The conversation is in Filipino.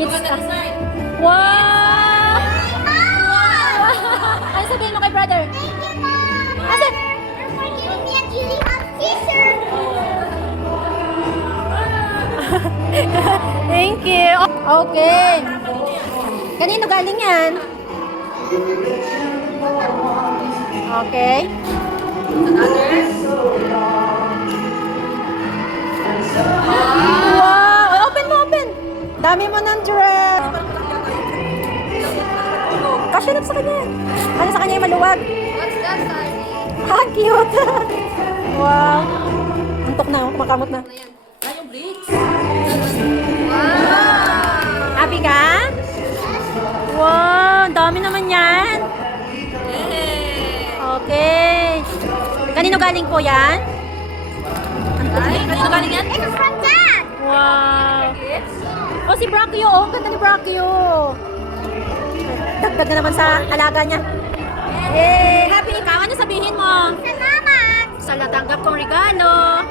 It's wow! Ano sabihin mo kay brother? Thank you, Mom. Asa? For giving me a Chili Hot t-shirt. Thank you. Okay. Kanino galing yan? Okay. Wow! Open mo, open! Dami mo ng dress. Kasya na sa kanya. Ano sa kanya yung maluwag? What's that, Daddy? Ah, cute! Wow! Antok na, oh. Kumakamot na. Happy ka? Wow! Ang dami naman yan. Okay. Kanino galing po yan? Kanino galing yan? It's from Dad. Wow! Oh, si Brachio. Oh, ang ganda ni Brachio. Dagdag na naman sa alaga niya. Yay! Happy ikaw. Ano sabihin mo? Salamat. Sa natanggap kong regalo.